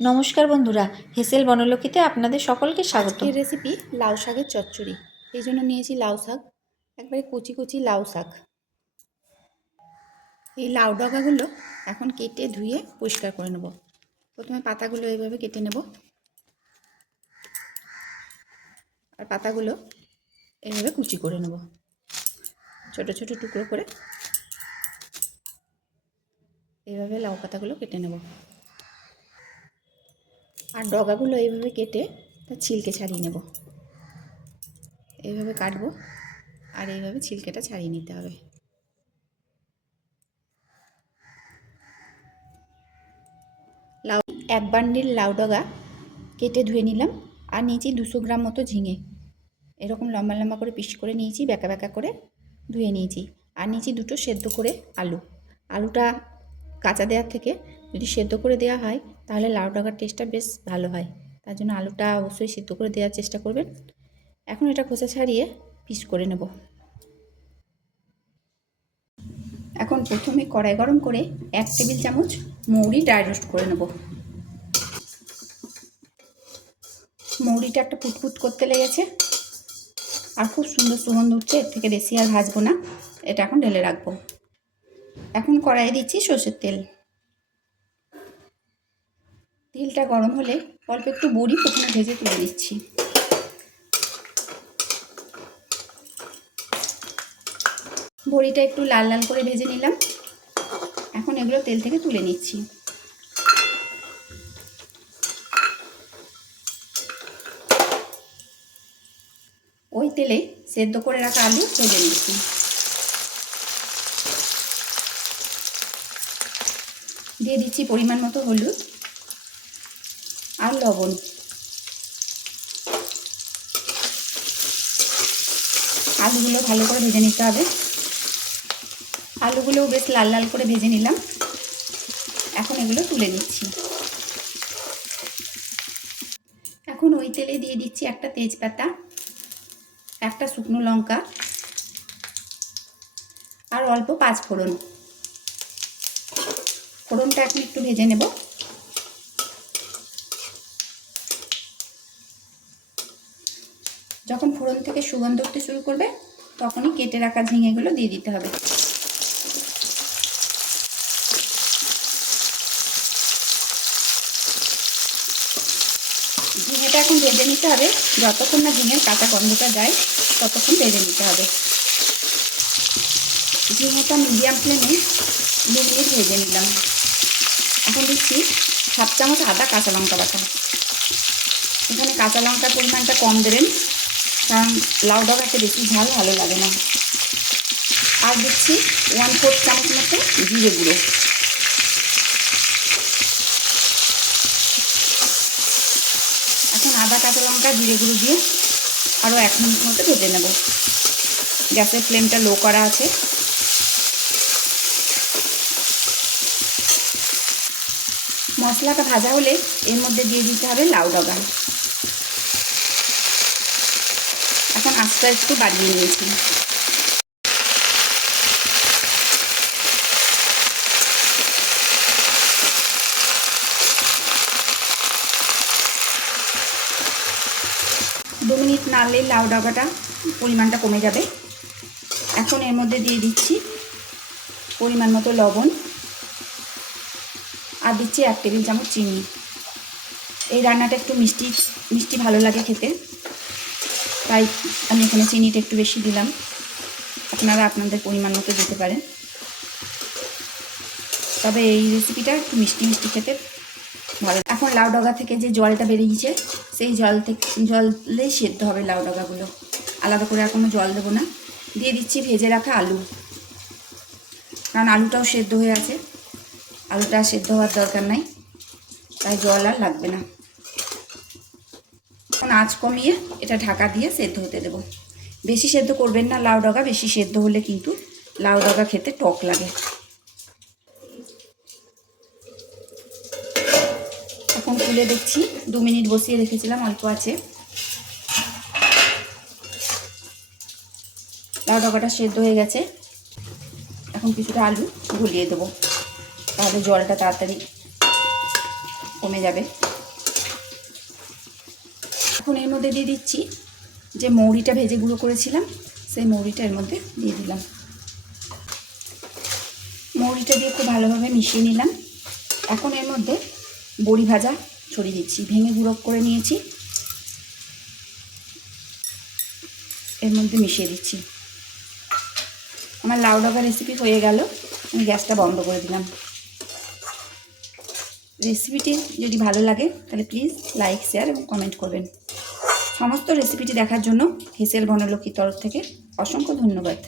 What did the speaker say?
নমস্কার বন্ধুরা, হেসেল বনলক্ষীতে আপনাদের সকলকে স্বাগত। রেসিপি লাউ শাকের চচ্চড়ি। এই জন্য নিয়েছি লাউ শাক, একবারে কচি কচি লাউ শাক। এই লাউ ডগাগুলো এখন কেটে ধুয়ে পরিষ্কার করে নেব। প্রথমে পাতাগুলো এইভাবে কেটে নেব। আর পাতাগুলো এইভাবে কুচি করে নেব। ছোট ছোট টুকরো করে এইভাবে লাউ পাতাগুলো কেটে নেব। আর ডগাগুলো এইভাবে কেটে তার ছিলকে ছাড়িয়ে নেব। এইভাবে কাটবো আর এইভাবে ছিলকেটা ছাড়িয়ে নিতে হবে। লাউ, এক বান্ডিল লাউ ডগা কেটে ধুয়ে নিলাম আর নিয়েছি দুশো গ্রাম মতো ঝিঙে। এরকম লম্বা লম্বা করে পিস করে নিয়েছি ব্যাকা ব্যাকা করে ধুয়ে নিয়েছি। আর নিয়েছি দুটো সেদ্ধ করে আলু। আলুটা কাঁচা দেওয়ার থেকে যদি সেদ্ধ করে দেওয়া হয় তাহলে লাউ ডাকার টেস্টটা বেশ ভালো হয়। তার জন্য আলুটা অবশ্যই সেদ্ধ করে দেওয়ার চেষ্টা করবেন। এখন এটা খোসা ছাড়িয়ে পিস করে নেব। এখন প্রথমে কড়াই গরম করে এক টেবিল চামচ মৌরি ড্রাই রোস্ট করে নেব। মৌরিটা একটা পুটপুট করতে লেগেছে। আর খুব সুন্দর সুগন্ধ উঠছে, এর থেকে বেশি আর ভাজবো না। এটা এখন ঢেলে রাখব। এখন কড়াইয়ে দিচ্ছি সর্ষের তেল। তেলটা গরম হলে অল্প একটু বড়ি প্রথমে ভেজে তুলে দিচ্ছি বড়িটা একটু লাল লাল করে ভেজে নিলাম। এখন এগুলো তেল থেকে তুলে নিচ্ছি। ওই তেলে সেদ্ধ করে রাখা আলু ভেজে নিচ্ছি। দিয়ে দিচ্ছি পরিমাণ মতো হলুদ। লবণ। আলুগুলো ভালো করে ভেজে নিতে হবে। আলুগুলোও বেশ লাল লাল করে ভেজে নিলাম। এখন এগুলো তুলে নিচ্ছি। এখন ওই তেলে দিয়ে দিচ্ছি একটা তেজপাতা, একটা শুকনো লঙ্কা আর অল্প পাঁচ ফোড়ন। ফোড়নটা এখন একটু ভেজে নেব। যখন ফোড়ন থেকে সুগন্ধ উঠতে শুরু করবে, তখনই কেটে রাখা ঝিঙেগুলো দিয়ে দিতে হবে। ঝিঙেটা এখন ভেজে নিতে হবে। যতক্ষণ না ঝিঙের কাঁচা গন্ধটা যায়, ততক্ষণ ভেজে নিতে হবে। ঝিঙেটা মিডিয়াম ফ্লেমে দু ভেজে নিলাম। এখন দিচ্ছি সাত চামচ আদা কাঁচা লঙ্কা বাটা। এখানে কাঁচা লঙ্কার পরিমাণটা কম দেবেন। কারণ লাউ ডাবাতে বেশি ঝাল ভালো লাগে না। আর দিচ্ছি ওয়ান ফোর্থ চামচ মতো জিরে গুঁড়ো। এখন আদা, কাঁচা লঙ্কা, জিরে গুঁড়ো দিয়ে আরও এক মিনিট মতো ভেজে নেব। গ্যাসের ফ্লেমটা লো করা আছে। মশলাটা ভাজা হলে এর মধ্যে দিয়ে দিতে হবে লাউ ডগা এখন আস্তে একটু বাড়িয়ে নিয়েছি। দু মিনিট নাড়লে লাউ ডাবাটা পরিমাণটা কমে যাবে। এখন এর মধ্যে দিয়ে দিচ্ছি পরিমাণ মতো লবণ আর দিচ্ছি এক টেবিল চামচ চিনি। এই রান্নাটা একটু মিষ্টি মিষ্টি ভালো লাগে খেতে। তাই আমি এখানে চিনিটা একটু বেশি দিলাম। আপনারা আপনাদের পরিমাণ মতো দিতে পারেন। তবে এই রেসিপিটা একটু মিষ্টি মিষ্টি খেতে ভালো এখন লাউ ডগা থেকে যে জলটা বেরিয়েছে, সেই জল থেকে জলেই সেদ্ধ হবে লাউ ডগাগুলো। আলাদা করে আর কোনো জল দেবো না। দিয়ে দিচ্ছি ভেজে রাখা আলু। কারণ আলুটাও সেদ্ধ হয়ে আছে। আলুটা সেদ্ধ হওয়ার দরকার নাই। তাই জল আর লাগবে না। আঁচ কমিয়ে এটা ঢাকা দিয়ে সেদ্ধ হতে দেবো। বেশি সেদ্ধ করবেন না লাউ ডগা, বেশি সেদ্ধ হলে কিন্তু লাউ ডগা খেতে টক লাগে। এখন খুলে দেখছি, দু মিনিট বসিয়ে রেখেছিলাম, অল্প আছে। লাউ ডগাটা সেদ্ধ হয়ে গেছে। এখন কিছুটা আলু গুলিয়ে দেবো। তাহলে জলটা তাড়াতাড়ি কমে যাবে। এখন এর মধ্যে দিয়ে দিচ্ছি যে মৌরিটা ভেজে গুঁড়ো করেছিলাম, সেই মৌরিটা এর মধ্যে দিয়ে দিলাম। মৌরিটা দিয়ে খুব ভালোভাবে মিশিয়ে নিলাম। এখন এর মধ্যে বড়ি ভাজা ছড়িয়ে দিচ্ছি, ভেঙে গুঁড়ো করে নিয়েছি। এর মধ্যে মিশিয়ে দিচ্ছি। আমার লাউ ডাকা রেসিপি হয়ে গেল, আমি গ্যাসটা বন্ধ করে দিলাম। রেসিপিটি যদি ভালো লাগে, তাহলে প্লিজ লাইক শেয়ার এবং কমেন্ট করবেন। সমস্ত রেসিপিটি দেখার জন্য হেসেল বনলক্ষ্মীর তরফ থেকে অসংখ্য ধন্যবাদ।